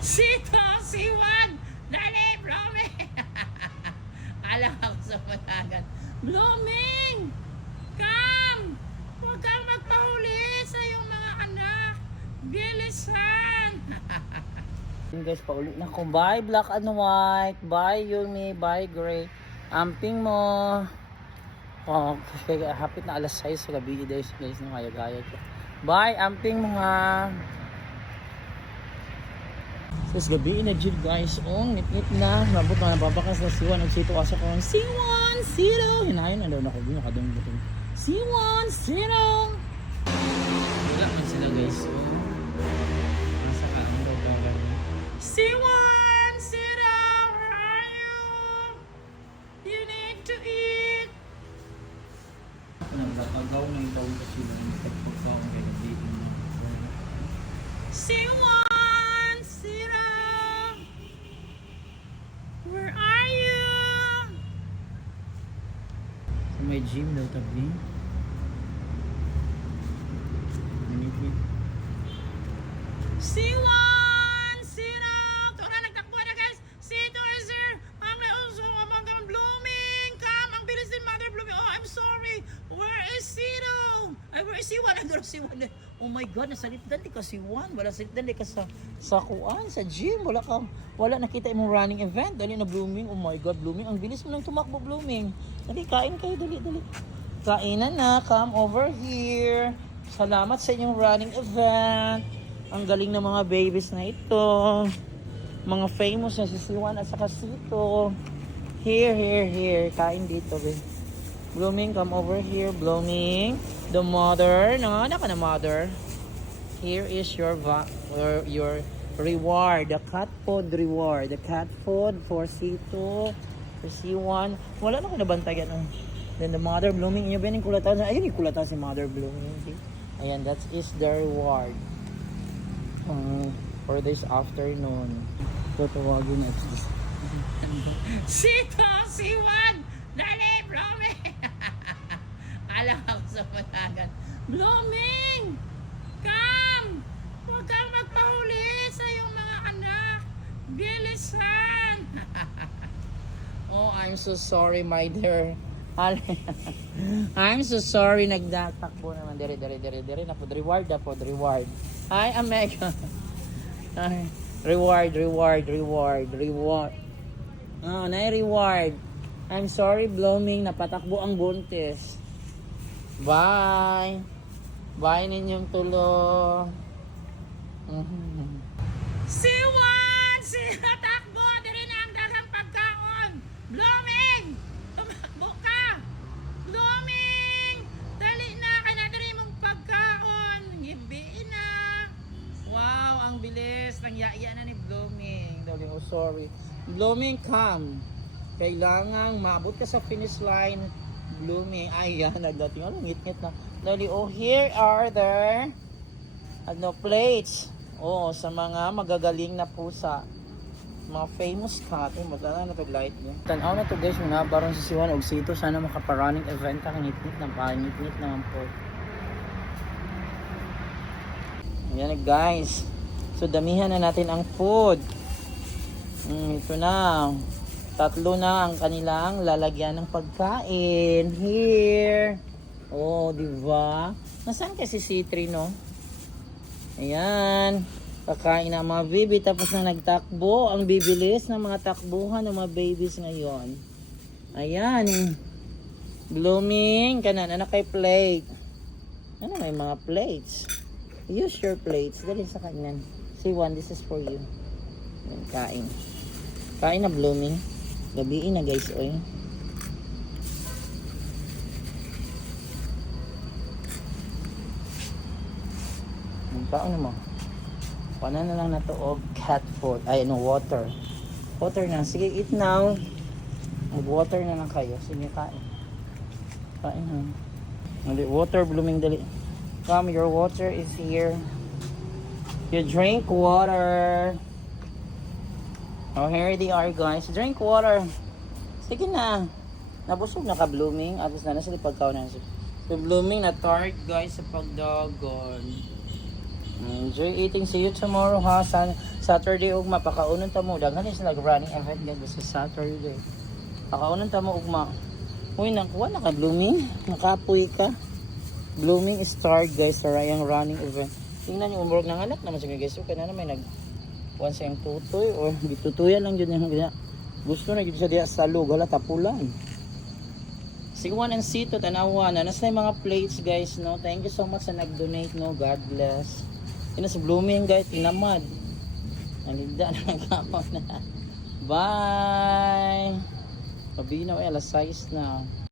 Sito, siwan, dali, blooming. Alam ako sa panagan. Blooming! Come! Huwag kang magpahuli sa iyong mga anak. Bilisan! Yun guys, paulit na ko. Bye black and white. Bye Yumi. Bye Gray. Amping mo. Oh, kasi hapit na alas 6 sa gabi guys. Guys, nung hayag-hayag ko. Bye, amping mo nga. Tapos gabi na jud guys. Oh, ngit-ngit na. Mabot na nababakas na siwan. Nagsito kasi ko. Siwan, zero. Hinayon na daw na ko. Nakadong butin. Siwan, zero. Wala man sila guys. Oh. Nasa kaang daw tayo. Siwan, zero, where are you? You need to eat. Nagpagaw na yung taon kasi na yung pagpagkaw kay gabi. Siwan, zero, where are you? Sa may gym daw tabi. Minit-minit. Siwan, zero. Tura, nagtakbo na guys. Sito is here. Ang nauso, amang kang blooming. Come, ang bilis din mother blooming. Oh, I'm sorry. Where is Sito? Ay, where is Siwan? Nandun si Siwan. Oh my God, nasalitdan di ka Siwan. Wala salitdan di ka sa kuan, sa gym. Wala nakita imong running event. Dali na blooming. Oh my God, blooming. Ang bilis mo nang tumakbo blooming. Dali, kain kayo. Dali. Kainan na. Come over here. Salamat sa inyong running event. Ang galing ng mga babies na ito. Mga famous na si Siwan at saka Sito. Here. Kain dito, be. Blooming, come over here. Blooming. The mother. Nanganak ka na, mother. Here is your reward. The cat food reward. The cat food for Sito. For Siwan. Wala na ko nabantayan. Then the mother blooming. Inyo ba yung kulatan? Ayun yung kulatan si mother blooming. Ayan, that is the reward. For this afternoon. Tatawagin na ito. Sito, Siwan, dali, blooming. Alam ako sa panagan. Blooming! Come! Huwag kang magpahuli sa iyong mga anak. Bilisan! Oh, I'm so sorry, my dear. I'm so sorry. Nagdatakbo naman. Dere. Reward. Hi, Omega. Reward. Oh, na-reward. I'm sorry, blooming. Napatakbo ang buntis. Bye. Bye ninyong tulo. Siwan! Takbo! Dili na ang daghang pagkaon! Blooming! Tumakbo ka! Blooming! Dali na! Kanadari mong pagkaon! Ngibi na! Wow, ang bilis. Nangyaya na ni Blooming. Darling, oh sorry. Blooming, come. Kailangang maabot ka sa finish line. Blooming. Ayan, nagdating. Ano, ngit-ngit na. Darling, oh, here are the plates. Oh, sa mga magagaling na pusa. Mga famous cat. Matala na pag-light niya. Tanaw na to guys. Mga baron sa Siwan og Sito. Sana makaparaning event ka. Ngit-ngit ng ngit-ngit naman po. Ayan guys. So damihan na natin ang food. Ito na. 3 na ang kanilang lalagyan ng pagkain. Here. Oh, di ba? Nasaan kasi si C3, no? Ayan. Kakain na mga baby. Tapos na nagtakbo. Ang bibilis ng mga takbuhan ng mga babies ngayon. Ayan. Blooming. Kanan. Ano kay plate? Ano may mga plates? Use your plates. Dali sa kanan. C1, this is for you. Ayan, kain. Kain na blooming. Gabiin na guys, oy. Paano mo? Paano na lang na to og cat food. Ay, no, water. Water na. Sige, eat now. Mag-water na lang kayo. Sige, kain. Kain na. Dali, water, blooming, dali. Come, your water is here. You drink water. Oh, here they are guys. Drink water. Sige na. Nabusog na ka blooming. Abos na nasa pagkaw na. So blooming na tart guys sa pagdagon. Enjoy eating. See you tomorrow ha. Sana Saturday ugma pakaunon ta mo daghan is running event guys sa Saturday. Pakaunon ta mo ugma. Uy nakuha na ka blooming, makapoy ka. Blooming start guys sa rayang running event. Tingnan niyo umurog ng anak naman siya guys. So kana na may nag kuan sa yung tutoy or gitutuyan lang yun yung gusto na gyud siya diya sa lug hala tapulan. Si Juan and Sito, tanawa na. Nasa yung mga plates, guys, no? Thank you so much sa nag-donate, no? God bless. Yun na si Blooming, guys. Tinamad. Naligda na nagkama na. Bye! Pabinaw, alas 6 na.